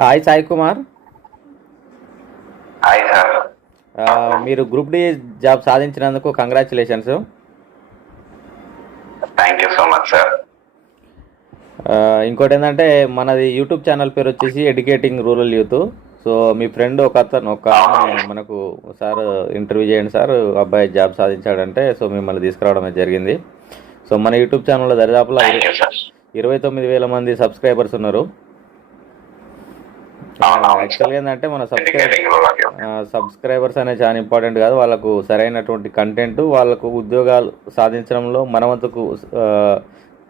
Hi Sai Kumar. Hi sir. మీరు group D job సాధించినందుకు congratulations. Thank you so much sir ఇంకోటి ఏంటంటే మనది YouTube channel పేరు వచ్చేసి ఎడ్యుకేటింగ్ రూరల్ యూత్ సో మీ ఫ్రెండ్ ఒక అతను ఒక మనకు సార్ ఇంటర్వ్యూ చేయండి సార్ అబ్బాయి జాబ్ సాధించాడంటే సో మిమ్మల్ని తీసుకురావడం జరిగింది. సో మన యూట్యూబ్ ఛానల్లో దరిదాపులో ఇరవై తొమ్మిది వేల మంది సబ్స్క్రైబర్స్ ఉన్నారు. యాక్చువల్గా ఏంటంటే మన సబ్స్క్రైబర్స్ అనేది చాలా ఇంపార్టెంట్ కాదు. వాళ్ళకు సరైనటువంటి కంటెంట్ వాళ్ళకు ఉద్యోగాలు సాధించడంలో మన వంతుకు ఆ,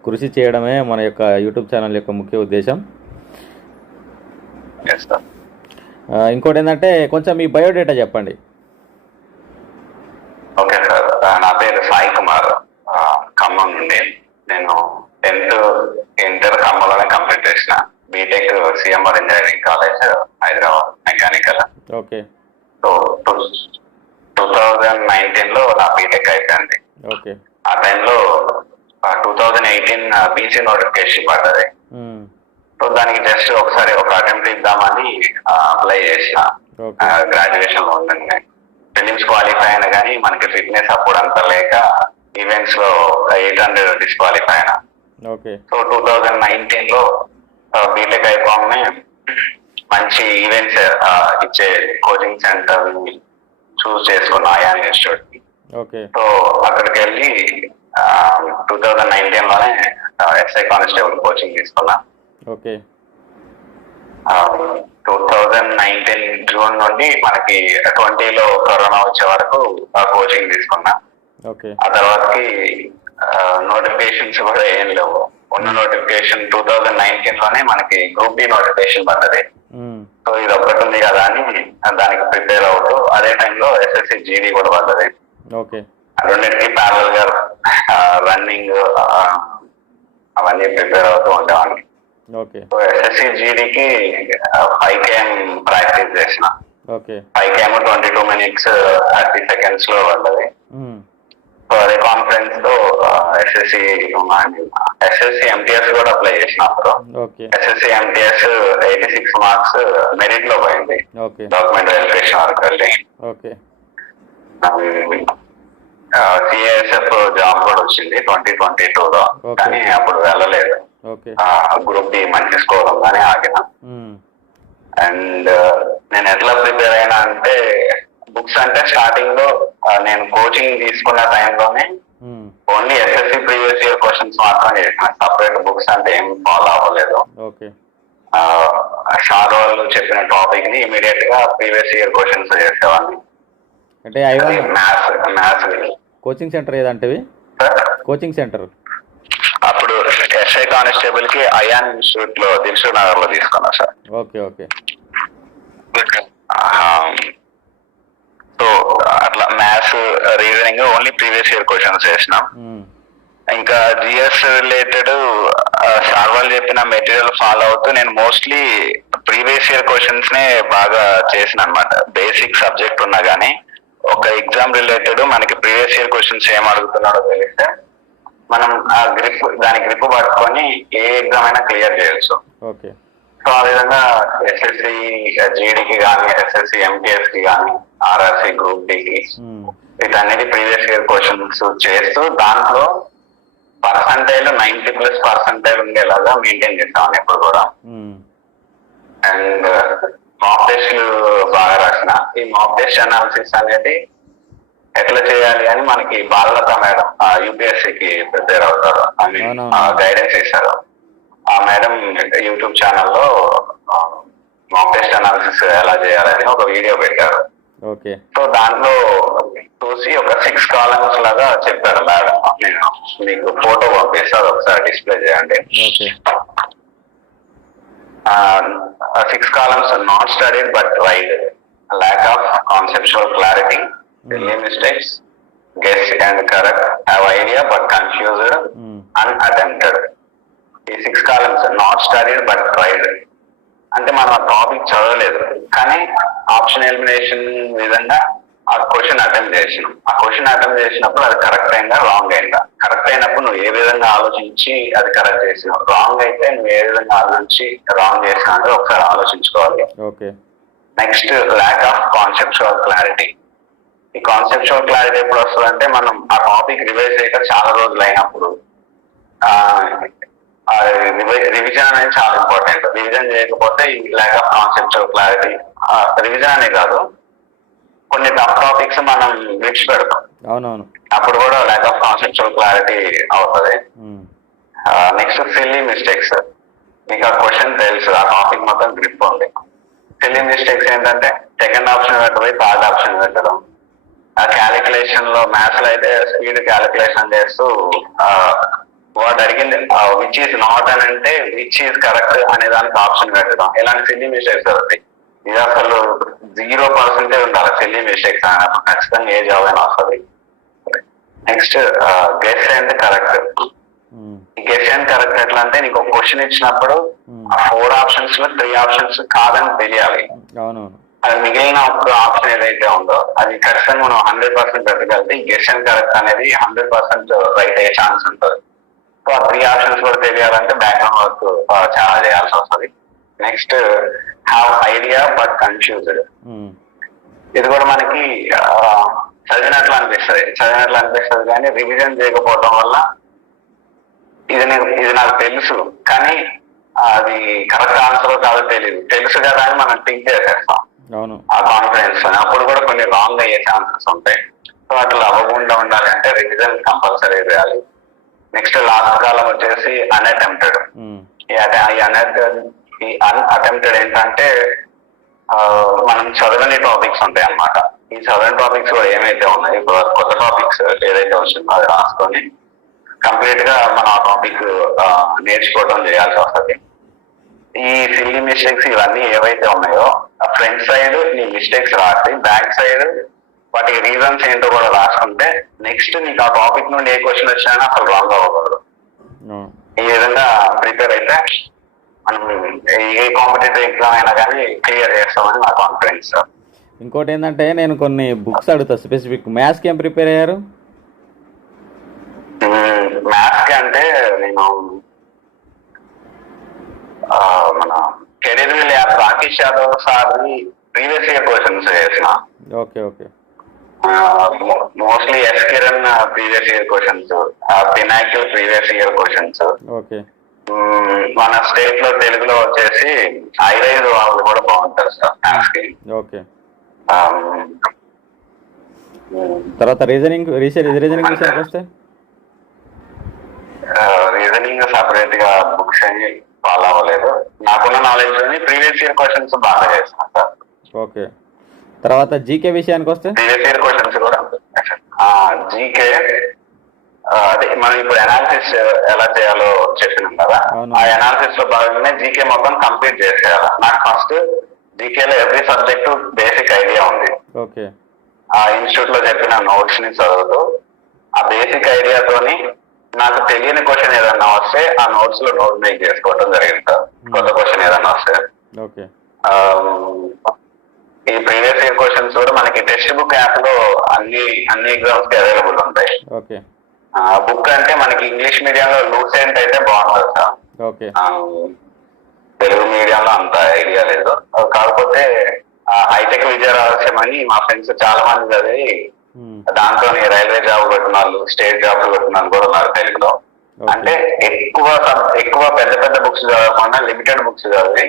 కృషి చేయడమే మన యొక్క యూట్యూబ్ ఛానల్ యొక్క ముఖ్య ఉద్దేశం. ఇంకోటి ఏంటంటే కొంచెం మీ బయోడేటా చెప్పండి. ఓకే సార్ నా పేరు సాయి కుమార్. ఖమ్మం నుండి. నేను టెన్త్ ఇంటర్ ఖమ్మంలోనే చేసిన BTech CMR engineering college Hyderabad mechanical okay so two thousand నైన్టీన్లో నా బీటెక్ అయిపోయింది. ఓకే ఆ టైంలో two thousand eighteen BC notification పడ్డది ఉమ్, సో దానికి జస్ట్ ఒకసారి ఒక అటెంప్ట్ ఇద్దామని అప్లై చేసిన. గ్రాడ్యుయేషన్లో ఉందండి. ఫిలిమ్స్ క్వాలిఫై అయినా కానీ మనకి ఫిట్నెస్ అప్పుడు అంత లేక ఈవెంట్స్లో ఎయిట్ హండ్రెడ్ డిస్క్వాలిఫై అయినా. సో టూ థౌజండ్ నైన్టీన్లో బీటెక్ అయిపోగానే మంచి ఈవెంట్స్ ఇచ్చే కోచింగ్ సెంటర్ చూస్ చేసుకున్నా అయాన్ ఇన్స్టిట్యూట్ ఓకే. సో అక్కడికి వెళ్ళి టూ థౌజండ్ నైన్టీన్లోనే ఎస్ఐ కానిస్టేబుల్ కోచింగ్ తీసుకున్నా. Okay. Two thousand nineteen June నుండి మనకి ట్వంటీలో కరోనా వచ్చే వరకు కోచింగ్ తీసుకున్నా. ఓకే. ఆ తర్వాతకి నోటిఫికేషన్స్ కూడా ఏం లేవు. ఉన్న నోటిఫికేషన్ టూ థౌజండ్ నైన్టీన్లోనే మనకి గ్రూప్ డి నోటిఫికేషన్ పడ్డది. సో ఇది ఒక్కటి ఉంది కదా అని దానికి ప్రిపేర్ అవుతూ అదే టైంలో ఎస్ఎస్సి జీడీ కూడా పడ్డది. ఓకే. రెండింటికి ప్యారల్గా రన్నింగ్ అవన్నీ ప్రిపేర్ అవుతూ ఓకే. సో ఎస్ఎస్సి జీడీకి ఫైవ్ కేఎం ప్రాక్టీస్ చేసిన. Okay. Five KM twenty two minutes thirty సెకండ్స్లో పడ్డది. అదే కాన్ఫరెన్స్లో ఎస్ఎస్సి ఎస్ఎస్సి ఎంటీఎస్ కూడా అప్లై చేసిన అప్పుడు SSC MTS eighty six marks మెరిట్లో పోయింది. డాక్యుమెంట్ వెరిఫికేషన్ వరకు వెళ్ళి ఓకే. సిఎస్ఎఫ్ జాబ్ కూడా వచ్చింది ట్వంటీ ట్వంటీ టూ లో. కానీ అప్పుడు వెళ్ళలేదు. గ్రూప్ డి మంచి స్కోర్ ఉందని ఆగిన. అండ్ నేను ఎట్లా ప్రిపేర్ అయినా అంటే బుక్స్ అంటే స్టార్టింగ్లో నేను కోచింగ్ తీసుకున్న టైంలోనే only SSC previous year questions మాత్రం చేసిన. సపరేట్ బుక్స్ అంటే ఏం ఫాలో అవ్వలేదు. వాళ్ళు చెప్పిన టాపిక్ని ఇమీడియట్గా ప్రీవియస్ ఇయర్ క్వశ్చన్స్ చేసేవాడిని. అంటే maths maths coaching centre ఏదంటవి? Coaching centre. అప్పుడు ఎస్ఐ కానిస్టేబుల్కి అయాన్ ఇన్స్టిట్యూట్లో దిల్సుఖ్ నగర్లో తీసుకున్నా సార్ ఓకే ఓకే. సో అట్లా maths reasoning only previous year questions చేసినాం. ఉమ్, ఇంకా జిఎస్ రిలేటెడ్ సార్ వాళ్ళు చెప్పిన మెటీరియల్ ఫాలో అవుతూ నేను మోస్ట్లీ ప్రీవియస్ ఇయర్ క్వశ్చన్స్ నే బాగా చేసిన అనమాట బేసిక్ సబ్జెక్ట్ ఉన్నా గానీ ఒక ఎగ్జామ్ రిలేటెడ్ మనకి ప్రీవియస్ ఇయర్ క్వశ్చన్స్ ఏం అడుగుతున్నాడో తెలిస్తే మనం ఆ గ్రిప్ దాని గ్రిప్ పట్టుకొని ఏ ఎగ్జామ్ అయినా క్లియర్ చేయొచ్చు. సో ఆ విధంగా ఎస్ఎస్సి జీడీకి కానీ ఎస్ఎస్సి ఎంటీఎస్కి కానీ ఆర్ఆర్సి గ్రూప్ డికి వీటన్నిటి ప్రీవియస్ ఇయర్ క్వశ్చన్స్ చేస్తూ దాంట్లో పర్సంటైల్ నైన్టీ ప్లస్ పర్సంటైల్ ఉండేలాగా మెయింటైన్ చేస్తామని ఎప్పుడు కూడా. అండ్ మాక్ టెస్ట్లు బాగా రాసిన. ఈ మాక్ టెస్ట్ అనాలిసిస్ అనేది ఎట్లా చేయాలి అని మనకి బాలలత మేడం యూపీఎస్సికి ప్రిపేర్ అవుతారు. అని అవునవును. గైడెన్స్ ఇస్తారు. ఆ మేడం యూట్యూబ్ ఛానల్లో మాక్ టెస్ట్ అనాలిసిస్ ఎలా చేయాలని ఒక వీడియో పెట్టారు. ఓకే. సో దాంట్లో చూసి ఒక సిక్స్ కాలమ్స్ లాగా చెప్పారు మేడం. నేను మీకు ఫోటో పంపిస్తారు ఒకసారి డిస్ప్లే చేయండి. Six columns not studied but right lack of conceptual clarity silly mistakes guess and correct have idea but confused um, unattempted ఈ six columns not studied but tried అంటే మనం ఆ టాపిక్ చదవలేదు కానీ ఆప్షన్ ఎలిమినేషన్ విధంగా ఆ question attempt చేసినాం. ఆ క్వశ్చన్ అటెంప్ట్ చేసినప్పుడు అది కరెక్ట్ అయిందా రాంగ్ అయిందా కరెక్ట్ అయినప్పుడు నువ్వు ఏ విధంగా ఆలోచించి అది కరెక్ట్ చేసినావు? రాంగ్ అయితే నువ్వు ఏ విధంగా ఆలోచించి రాంగ్ చేసినావు అనేది ఒకసారి ఆలోచించుకోవాలి. Next lack of conceptual clarity ఈ కాన్సెప్చువల్ క్లారిటీ ఎప్పుడు వస్తుందంటే మనం ఆ టాపిక్ రివైజ్ చేయక చాలా రోజులు అయినప్పుడు రివిజన్ అనేది చాలా ఇంపార్టెంట్ రివిజన్ చేయకపోతే ఈ lack of conceptual clarity revision అనే కాదు. కొన్ని టఫ్ టాపిక్స్ మనం విడిచిపెడతాం. అవునవును. అప్పుడు కూడా ల్యాక్ ఆఫ్ కాన్సెప్చువల్ క్లారిటీ అవుతుంది. నెక్స్ట్ సిల్లీ మిస్టేక్స్ మీకు ఆ క్వశ్చన్ తెలుసు. ఆ టాపిక్ మొత్తం గ్రిప్ ఉంది. సిల్లీ మిస్టేక్స్ ఏంటంటే సెకండ్ ఆప్షన్ పెట్టబోయి థర్డ్ ఆప్షన్ పెట్టడం. ఆ క్యాలిక్యులేషన్లో మ్యాథ్స్లో అయితే స్పీడ్ క్యాలిక్యులేషన్ చేస్తూ ఆ, వాడు అడిగింది విచ్ ఈస్ నాట్ అని అంటే విచ్ ఈస్ కరెక్ట్ అనే దానికి ఆప్షన్ పెట్టడం ఇలాంటి సిల్లీ మిస్టేక్స్ అవుతాయి ఇది అసలు జీరో పర్సెంటేజ్ ఉండాలి సిల్లీ మిస్టేక్స్ ఖచ్చితంగా ఏ జాబ్ అయినా వస్తుంది. Next guess and correct um, గెషన్ కరెక్ట్ ఎట్లా అంటే నీకు ఒక క్వశ్చన్ ఇచ్చినప్పుడు Hmm. ఆ ఫోర్ ఆప్షన్స్లో త్రీ ఆప్షన్స్ కాదని తెలియాలి. అది మిగిలిన ఒక ఆప్షన్ ఏదైతే ఉందో అది ఖచ్చితంగా మనం హండ్రెడ్ పర్సెంట్ పెట్టగలిగితే గెషన్ కరెక్ట్ అనేది హండ్రెడ్ పర్సెంట్ రైట్ అయ్యే ఛాన్స్ ఉంటుంది. త్రీ ఆప్షన్స్ కూడా తెలియాలంటే బ్యాక్గ్రౌండ్ వర్క్ చాలా చేయాల్సి వస్తుంది. Next have idea but confused ఇది కూడా మనకి చదివినట్లు అనిపిస్తుంది. చదివినట్లు అనిపిస్తుంది కానీ రివిజన్ చేయకపోవడం వల్ల ఇది నేను ఇది నాకు తెలుసు కానీ అది కరెక్ట్ ఆన్సర్ కాదో తెలియదు తెలుసు కదా అని మనం థింక్ చేసేస్తాం. ఆ కాన్ఫిడెన్స్ అప్పుడు కూడా కొన్ని రాంగ్ అయ్యే ఛాన్సెస్ ఉంటాయి. సో అట్లా అవ్వకుండా ఉండాలి అంటే రివిజన్ కంపల్సరీ చేయాలి. నెక్స్ట్ లాస్ట్ కాలం వచ్చేసి అన్అటెంప్టెడ్. ఈ అట- ఈ ఈ అన్అటెంప్టెడ్ ఏంటంటే మనం చదవని టాపిక్స్ ఉంటాయి అన్నమాట. ఈ చదవని టాపిక్స్ కూడా ఏమైతే ఉన్నాయి ఇప్పుడు కొత్త టాపిక్స్ ఏదైతే వచ్చిందో అది రాసుకొని కంప్లీట్గా మనం ఆ టాపిక్ నేర్చుకోవడం చేయాల్సి వస్తుంది. ఈ సిల్లీ మిస్టేక్స్ ఇవన్నీ ఏవైతే ఉన్నాయో ఆ ఫ్రంట్ సైడ్ నీ మిస్టేక్స్ రాసి బ్యాక్ సైడ్ వాటి రీజన్స్ ఏంటో కూడా రాసుకుంటే నెక్స్ట్ నీకు ఆ టాపిక్ నుండి ఏ క్వశ్చన్ వచ్చినా అసలు రాంగ్ అవ్వకూడదు. ఈ విధంగా ప్రిపేర్ అయితే మనం ఏ కాంపిటేటివ్ ఎగ్జామ్ అయినా కానీ క్లియర్ చేస్తామని నా కాన్ఫిడెన్స్ ఇంకోటి ఏంటంటే నేను కొన్ని బుక్స్ అడుగుతా స్పెసిఫిక్ మ్యాథ్స్కి ఏం ప్రిపేర్ అయ్యారు? మ్యాథ్స్కి అంటే నేను మన career will app Rakesh Yadav సార్ని ప్రీవియస్ ఇయర్ క్వశ్చన్స్ చేసిన. Okay okay. Mostly S Kiran previous year questions pinnacle previous year questions okay మన స్టేట్లో తెలుగులో వచ్చేసి ఐరైజ్ వాళ్ళు కూడా బాగుంటారు సార్ ఓకే తర్వాత రీజనింగ్ రీసెంట్ రీజనింగ్ విషయానికి వస్తే? రీజనింగ్ సపరేట్గా బుక్స్ అని ఫాలో అవ్వలేదు. నాకున్న నాలెడ్జ్ ప్రీవియస్ ఇయర్ క్వశ్చన్స్ బాగా చేస్తాను సార్. ఓకే తర్వాత జీకే విషయానికి వస్తే? క్వశ్చన్స్ కూడా జీకే అదే మనం ఇప్పుడు అనాలిసిస్ ఎలా చేయాలో చెప్పినాం కదా. ఆ అనాలిసిస్లో భాగంగానే జీకే మొత్తం కంప్లీట్ చేసేయాలి? నాకు ఫస్ట్ జీకేలో ఎవ్రీ సబ్జెక్ట్ బేసిక్ ఐడియా ఉంది. ఓకే. ఆ ఇన్స్టిట్యూట్లో చెప్పిన నోట్స్ని చదువుతూ ఆ బేసిక్ ఐడియాతోని నాకు తెలియని క్వశ్చన్ ఏదన్నా వస్తే ఆ నోట్స్లో నోట్ మేక్ చేసుకోవడం జరిగింది కొత్త క్వశ్చన్ ఏదన్నా వస్తే. ఈ ప్రీవియస్ ఇయర్ క్వశ్చన్స్ కూడా మనకి టెక్స్ట్ బుక్ యాప్లో అన్ని అన్ని ఎగ్జామ్స్కి అవైలబుల్ ఉంటాయి. ఓకే. బుక్ అంటే మనకి ఇంగ్లీష్ మీడియం లో లూసెంట్ అయితే బాగుంటుంది సార్. ఓకే. తెలుగు మీడియంలో అంత ఐడియా లేదు. కాకపోతే హైటెక్ విజయ రహస్యం అని మా ఫ్రెండ్స్ చాలా మంది చదివి దాంతో రైల్వే జాబ్ కొట్టిన వాళ్ళు స్టేట్ జాబ్ కొట్టిన వాళ్ళు కూడా ఉన్నారు తెలుగులో. అంటే ఎక్కువ ఎక్కువ పెద్ద పెద్ద బుక్స్ చదవకుండా లిమిటెడ్ బుక్స్ చదివి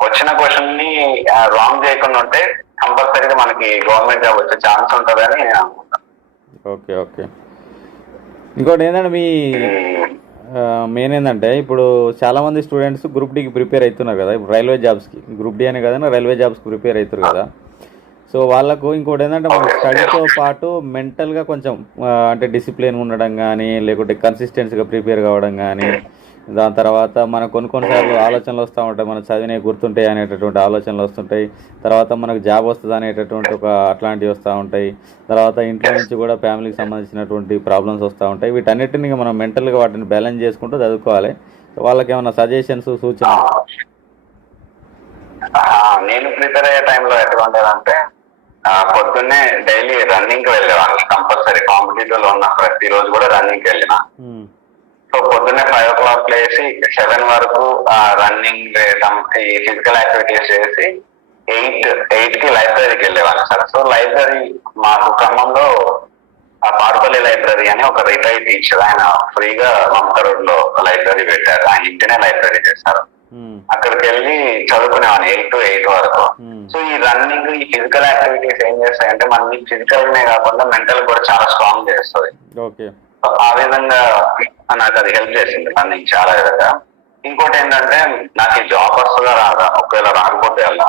వచ్చిన క్వశ్చన్ని రాంగ్ చేయకుండా ఉంటే కంపల్సరీగా మనకి గవర్నమెంట్ జాబ్ వచ్చే ఛాన్స్ ఉంటుందని నేను అనుకుంటాను ఓకే ఓకే. ఇంకోటి ఏంటంటే మీ మెయిన్ ఏంటంటే ఇప్పుడు చాలామంది స్టూడెంట్స్ గ్రూప్ డీకి ప్రిపేర్ అవుతున్నారు కదా. ఇప్పుడు రైల్వే జాబ్స్కి గ్రూప్ డి అనే కదా రైల్వే జాబ్స్కి ప్రిపేర్ అవుతారు కదా. సో వాళ్ళకు ఇంకోటి ఏంటంటే మన స్టడీతో పాటు మెంటల్గా కొంచెం అంటే డిసిప్లిన్ ఉండడం కానీ లేకుంటే కన్సిస్టెన్సీగా ప్రిపేర్ కావడం కానీ దాని తర్వాత మనకు కొన్ని కొన్నిసార్లు ఆలోచనలు వస్తూ ఉంటాయి మనం చదివినవి గుర్తుంటాయి అనేటటువంటి ఆలోచనలు వస్తుంటాయి. తర్వాత మనకు జాబ్ వస్తుంది అనేటటువంటి ఒక అట్లాంటివి వస్తూ ఉంటాయి. తర్వాత ఇంట్లో నుంచి కూడా ఫ్యామిలీకి సంబంధించినటువంటి ప్రాబ్లమ్స్ వస్తూ ఉంటాయి. వీటన్నిటిని మనం మెంటల్గా వాటిని బ్యాలెన్స్ చేసుకుంటూ చదువుకోవాలి. వాళ్ళకి ఏమైనా సజెషన్స్ సూచనలు? ఆ, నేను ప్రిపేర్ అయ్యే టైంలో పొద్దున్నే డైలీ రన్నింగ్కి వెళ్ళేవాడిని. కంపల్సరీ కాంపిటేటివ్లో ఉన్న ప్రతి రోజు కూడా రన్నింగ్కి వెళ్ళిన సో పొద్దున్నే ఫైవ్ ఓ క్లాక్ లేసి సెవెన్ వరకు రన్నింగ్ ఈ ఫిజికల్ యాక్టివిటీస్ చేసి ఎయిట్ ఎయిట్కి లైబ్రరీకి వెళ్ళేవాళ్ళం సార్. సో లైబ్రరీ మాకు ఆ పాడుపల్లి లైబ్రరీ అని ఒక రిటైర్ టీచర్ ఆయన ఫ్రీగా మమతా రోడ్లో లైబ్రరీ పెట్టారు. ఆయన ఇంటినే లైబ్రరీ చేశారు. ఉమ్, అక్కడికి వెళ్ళి చదువుకునేవాడిని ఎయిట్ టు ఎయిట్ వరకు. ఉమ్, సో ఈ రన్నింగ్ ఈ ఫిజికల్ యాక్టివిటీస్ ఏం చేస్తాయంటే మనకి ఫిజికల్ నే కాకుండా మెంటల్ కూడా చాలా స్ట్రాంగ్ చేస్తుంది. ఆ విధంగా నాకు అది హెల్ప్ చేసింది. రన్నింగ్ చాలా విధంగా. ఇంకోటి ఏంటంటే నాకు ఈ జాబ్ వస్తుందా రాదా ఒకవేళ రాకపోతే అలా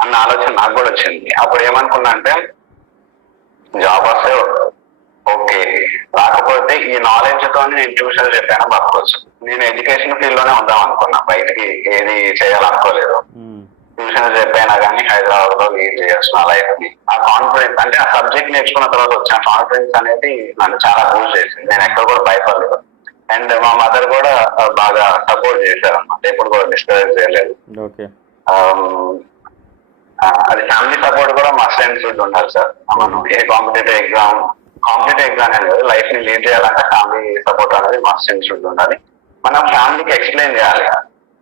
అన్న ఆలోచన నాకు కూడా వచ్చింది. అప్పుడు ఏమనుకున్నా అంటే జాబ్ వస్తే ఓకే. రాకపోతే ఈ నాలెడ్జ్తో నేను ట్యూషన్ చెప్పాను బతకొచ్చు నేను ఎడ్యుకేషన్ ఫీల్డ్లోనే ఉందాం అనుకున్నా. బయటికి ఏది చేయాలనుకోలేదు. ట్యూషన్ చెప్పైనా కానీ హైదరాబాద్లో లీడ్ చేయొచ్చు నా లైఫ్ని ఆ కాన్ఫిడెన్స్ అంటే ఆ సబ్జెక్ట్ నేర్చుకున్న తర్వాత వచ్చిన కాన్ఫిడెన్స్ అనేది నన్ను చాలా బూస్ట్ చేసింది. నేను ఎక్కడ కూడా భయపడలేదు. అండ్ మా మదర్ కూడా బాగా సపోర్ట్ చేశారు అన్నమాట ఎప్పుడు కూడా డిస్కరేజ్ చేయలేదు. అది ఫ్యామిలీ సపోర్ట్ కూడా మా ఫ్రెండ్స్ ఉండాలి సార్. మనం ఏ కాంపిటేటివ్ ఎగ్జామ్ కాంపిటేటివ్ ఎగ్జామ్ అనేది లైఫ్ని లీడ్ చేయాలంటే ఫ్యామిలీ సపోర్ట్ అనేది మా ఫ్రెండ్స్ ఉండాలి. మనం ఫ్యామిలీకి ఎక్స్ప్లెయిన్ చేయాలి.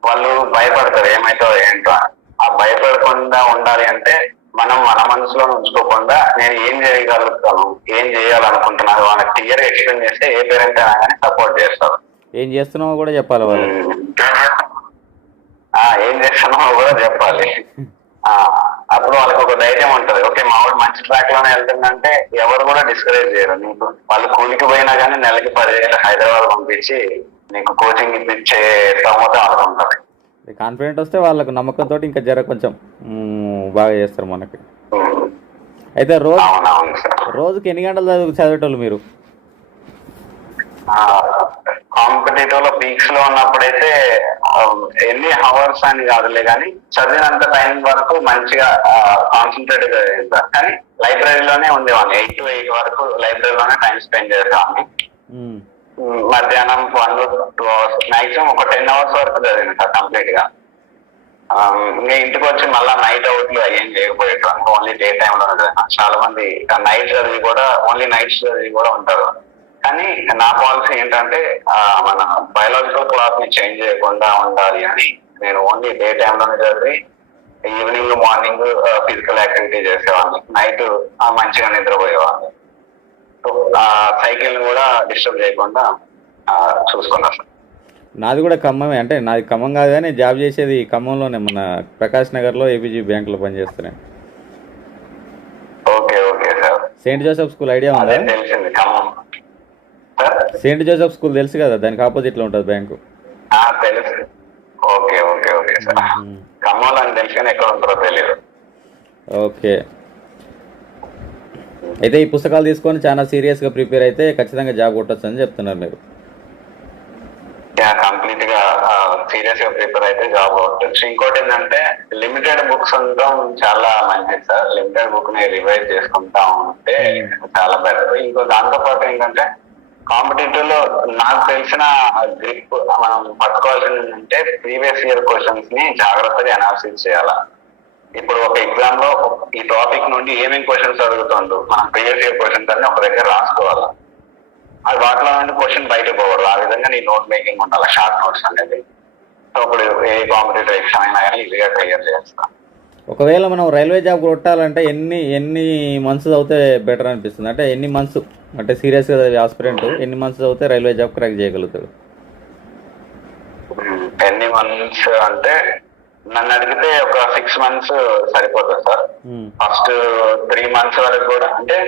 వాళ్ళు భయపడతారు ఏమైతో ఏంటో అని. ఆ భయపడకుండా ఉండాలి అంటే మనం మన మనసులో ఉంచుకోకుండా నేను ఏం చేయగలుగుతాను? ఏం చేయాలనుకుంటున్నాను? వాళ్ళకి క్లియర్ ఎక్స్ప్లెయిన్ చేస్తే ఏ పేరెంట్ అయినా కానీ సపోర్ట్ చేస్తారు. ఏం చేస్తున్నావో కూడా చెప్పాలి వాళ్ళు. ఆ, ఏం చేస్తున్నామో కూడా చెప్పాలి. ఆ, అప్పుడు వాళ్ళకి ఒక ధైర్యం ఉంటది. ఓకే మా వాడు మంచి ట్రాక్లోనే వెళ్తుందంటే ఎవరు కూడా డిస్కరేజ్ చేయరు. నీకు వాళ్ళు కూలికి పోయినా కానీ నెలకి పదివేలు హైదరాబాద్ పంపించి నీకు కోచింగ్ ఇప్పించే వాళ్ళకు ఉంటది. కాన్ఫిడెంట్ వస్తే వాళ్ళకు నమ్మకంతో ఇంకా జర కొంచెం బాగా చేస్తారు మనకి. అయితే రోజు రోజుకి ఎన్ని గంటలు చదువు చదివేటోళ్ళు మీరు? కాంపిటేటివ్లో పీక్స్లో ఉన్నప్పుడైతే ఎన్ని అవర్స్ అని కాదులే కానీ చదివినంత టైం వరకు మంచిగా కాన్సన్ట్రేట్ కానీ లైబ్రరీలోనే ఉండేవాడిని. ఎయిట్ టు ఎయిట్ వరకు లైబ్రరీలోనే టైం స్పెండ్ చేసేవాడిని. మధ్యాహ్నం వన్ టూ అవర్స్ మాక్సిమం ఒక టెన్ అవర్స్ వరకు చదివింది సార్ కంప్లీట్గా. ఇంకా ఇంటికి వచ్చి మళ్ళీ నైట్ అవుట్లు ఏం చేయకపోయేటాను ఓన్లీ డే టైమ్లో చాలా మంది నైట్ చదివి కూడా ఓన్లీ నైట్ చదివి కూడా ఉంటారు. కానీ నా పాలసీ ఏంటంటే మన బయాలజికల్ క్లాక్ని చేంజ్ చేయకుండా ఉండాలి అని నేను ఓన్లీ డే టైమ్లోనే చదివి ఈవినింగ్ మార్నింగ్ ఫిజికల్ యాక్టివిటీ చేసేవాడిని. నైట్ మంచిగా నిద్రపోయేవాడిని. సైకిల్ కూడా డిస్టర్బ్ చేయకుండా ఆ, చూసుకున్నా సార్. నాది కూడా ఖమ్మమే. అంటే నాది ఖమ్మం కాదు కానీ జాబ్ చేసేది ఖమ్మంలోనే మన ప్రకాష్ నగర్లో ఏపీజీ బ్యాంకులో పనిచేస్తున్నాను. Okay okay sir. Saint Joseph school idea ఉందా? తెలిసింది ఖమ్మం. సెయింట్ జోసెఫ్ స్కూల్ తెలుసు కదా దానికి ఆపోజిట్లో ఉంటుంది బ్యాంకు. ఆ, తెలుసు. Okay okay okay sir. మ్మ్. ఖమ్మంలో అని తెలుసు కానీ ఎక్కడ ఉంటారో తెలియదు. ఓకే. అయితే ఈ పుస్తకాలు తీసుకొని చాలా సీరియస్గా ప్రిపేర్ అయితే ఖచ్చితంగా జాబ్ కొట్టచ్చు అని చెప్తున్నారు మీరు. కంప్లీట్గా సీరియస్గా ప్రిపేర్ అయితే జాబ్ అవుతుంది ఇంకోటి ఏంటంటే లిమిటెడ్ బుక్స్ ఉండటం చాలా మంచిది సార్. లిమిటెడ్ బుక్ని రివైజ్ చేసుకుంటా ఉంటే చాలా బెటర్ ఇంకో దాంతో పాటు ఏంటంటే కాంపిటేటివ్లో నాకు తెలిసిన గ్రిప్ మనం పట్టుకోవాల్సింది ఏంటంటే ప్రీవియస్ ఇయర్ క్వశ్చన్స్ని జాగ్రత్తగా అనాలిసిస్ చేయాలా. ఇప్పుడు ఒక ఎగ్జామ్లో ఈ టాపిక్ నుండి ఏమేమి క్వశ్చన్స్ అడుగుతుండ్రు మనం ప్రీవియస్ ఇయర్ క్వశ్చన్స్ అన్ని ఒక దగ్గర రాసుకోవాలి? అది వాటిలో నుండి క్వశ్చన్ బయటకు పోకూడదు. ఆ విధంగా నీ నోట్ మేకింగ్ ఉండాలి? షార్ట్ నోట్స్ అనేది. సో ఇప్పుడు ఏ కాంపిటేటివ్ ఎగ్జామ్ అయినా కానీ ఈజీగా క్లియర్ చేస్తాం. ఒకవేళ మనం రైల్వే జాబ్ కొట్టాలంటే ఎన్ని ఎన్ని మంత్స్ చదివితే బెటర్ అనిపిస్తుంది? అంటే ఎన్ని మంత్స్ అంటే సీరియస్గా ఆస్పిరెంట్ ఎన్ని మంత్స్ చదివితే రైల్వే జాబ్ క్రాక్ చేయగలుగుతాడు? ఎన్ని మంత్స్ అంటే నన్ను అడిగితే ఒక సిక్స్ మంత్స్ సరిపోతుంది సార్. ఫస్ట్ త్రీ మంత్స్ వరకు కూడా అంటే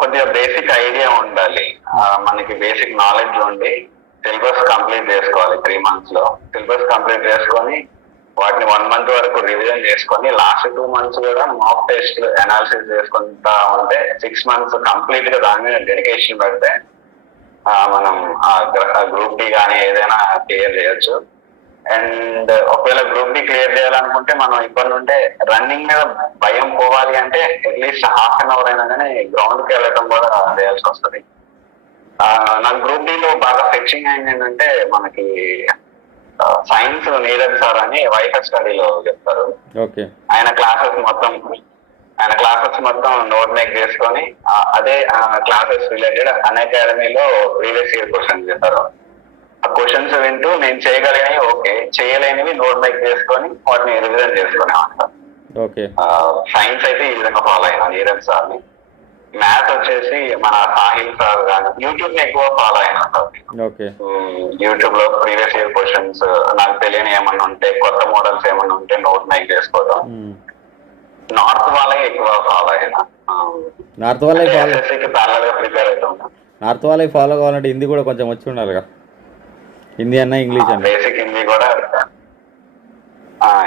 కొద్దిగా బేసిక్ ఐడియా ఉండాలి. మనకి బేసిక్ నాలెడ్జ్ ఉండి సిలబస్ కంప్లీట్ చేసుకోవాలి త్రీ మంత్స్లో. సిలబస్ కంప్లీట్ చేసుకొని వాటిని వన్ మంత్ వరకు రివిజన్ చేసుకొని లాస్ట్ టూ మంత్స్ కూడా మాక్ టెస్ట్ అనాలిసిస్ చేసుకుంటా ఉంటే సిక్స్ మంత్స్ కంప్లీట్గా దాని మీద డెడికేషన్ పెడితే మనం గ్రూప్ డి కానీ ఏదైనా క్లియర్ చేయొచ్చు. అండ్ ఒకవేళ గ్రూప్ డి క్లియర్ చేయాలనుకుంటే మనం ఇప్పటి నుండే రన్నింగ్ మీద భయం పోవాలి అంటే అట్లీస్ట్ హాఫ్ అన్ అవర్ అయినా కానీ గ్రౌండ్కి వెళ్ళడం కూడా చేయాల్సి వస్తుంది. నాకు గ్రూప్ డి లో బాగా ఫెచ్చింగ్ అయింది ఏంటంటే మనకి సైన్స్ నీరజ్ సార్ అని వైఫ్ స్టడీలో చెప్తారు. ఆయన క్లాసెస్ మొత్తం ఆయన క్లాసెస్ మొత్తం నోట్ మేక్ చేసుకొని అదే క్లాసెస్ రిలేటెడ్ అన్ అకాడమీలో ప్రీవియస్ ఇయర్ క్వశ్చన్స్ చేస్తారు ఆ క్వశ్చన్స్ వింటూ నేను చేయగలిగినవి ఓకే చేయలేనివి నోట్ మేక్ చేసుకొని వాటిని రివిజన్ చేసుకునే ఉంటాను ఓకే సైన్స్ అయితే ఈ విధంగా ఫాలో అయినా నీరజ్ సార్ని మ్యాథ్స్ వచ్చేసి మన సాహిల్ సార్ కానీ యూట్యూబ్ని ఎక్కువ ఫాలో అయినా సార్. యూట్యూబ్లో ప్రీవియస్ ఇయర్ క్వశ్చన్స్ నాకు తెలియని ఏమన్నా ఉంటే కొత్త మోడల్స్ ఏమన్నా ఉంటే నోట్ మేక్ చేసుకోవడం. నార్త్ వాళ్ళే ఎక్కువ ఫాలో అయినా. నార్త్ వాళ్ళకి ఫాలో ప్యారల్గా ప్రిపేర్ నార్త్ వాళ్ళకి ఫాలో కావాలంటే హిందీ కూడా కొంచెం వచ్చి ఉండాలిగా. హిందీ అన్న ఇంగ్లీష్ అన్న? బేసిక్ హిందీ కూడా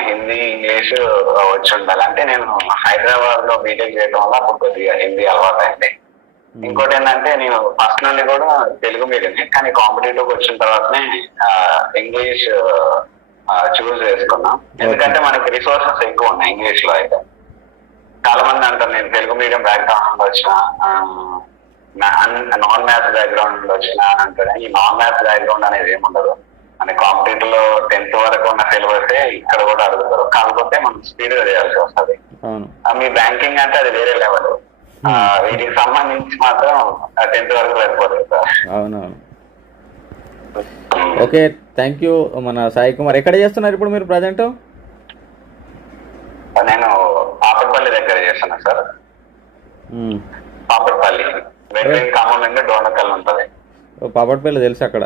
హిందీ ఇంగ్లీష్ వచ్చి ఉండాలి. అంటే నేను హైదరాబాద్లో బీటెక్ చేయడం వల్ల అప్పుడు కొద్దిగా హిందీ అలవాటు అయింది ఇంకోటి ఏంటంటే నేను ఫస్ట్ నుండి కూడా తెలుగు మీడియమే కానీ కాంపిటేటివ్ వచ్చిన తర్వాతనే ఇంగ్లీష్ చూస్ చేసుకున్నా. ఎందుకంటే మనకి రిసోర్సెస్ ఎక్కువ ఉన్నాయి ఇంగ్లీష్లో అయితే. చాలా మంది అంటారు నేను తెలుగు మీడియం బ్యాక్గ్రౌండ్ వచ్చిన నాన్ మ్యాథ్స్ బ్యాక్గ్రౌండ్ వచ్చిన అని అంటారు ఈ నాన్ మ్యాథ్స్ బ్యాక్గ్రౌండ్ అనేది ఏముండదు మన కాంపిటేటివ్లో టెన్త్ వరకు ఉన్న సిలబస్ ఇక్కడ కూడా అడుగుతారు. కాకపోతే మనం స్పీడ్గా చేయాల్సి వస్తుంది. మీ బ్యాంకింగ్ అంటే అది వేరే లెవెల్ వీటికి సంబంధించి మాత్రం టెన్త్ వరకు సరిపోతుంది సార్. ఓకే థ్యాంక్ యూ మన సాయి కుమార్. ఎక్కడ చేస్తున్నారు ఇప్పుడు మీరు ప్రజెంట్ నేను పాపడపల్లి దగ్గర చేస్తున్నా సార్. పాపడపల్లి పాపట్పల్లి తెలుసు అక్కడ.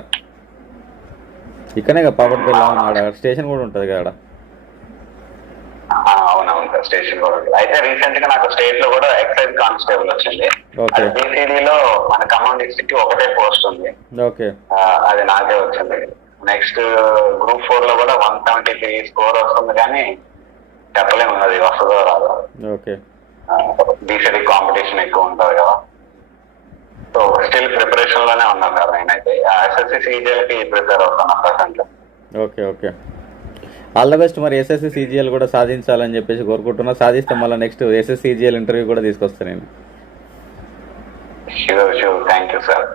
ఇక్కడనే కదా పాపట్పల్లి ఆడ స్టేషన్ కూడా ఉంటుంది కదా అవునవును స్టేషన్ కూడా అయితే రీసెంట్గా నాకు స్టేట్లో కూడా ఎక్సైజ్ కానిస్టేబుల్ వచ్చింది. బీసీడీ లో మన ఖమ్మం డిస్ట్రిక్ట్ ఒకటే పోస్ట్ ఉంది. ఓకే. అది నాకే వచ్చింది. నెక్స్ట్ గ్రూప్ ఫోర్లో కూడా వన్ సెవెంటీ త్రీ స్కోర్ వస్తుంది కానీ చెప్పలేము అది వస్తుందో రాదో. ఓకే. బీసీడీ కాంపిటీషన్ ఎక్కువ ఉంటుంది కదా. సో స్టిల్ ప్రిపరేషన్లోనే ఉన్నాను సార్ నేనైతే SSC సీజీఎల్కి prepare present okay okay. All the best మరి ఎస్ఎస్సి సీజీఎల్ కూడా సాధించాలని చెప్పేసి కోరుకుంటున్నా. సాధిస్తే మళ్ళీ నెక్స్ట్ ఎస్ఎస్సి సీజీఎల్ ఇంటర్వ్యూ కూడా తీసుకొస్తాను నేను. Thank you sir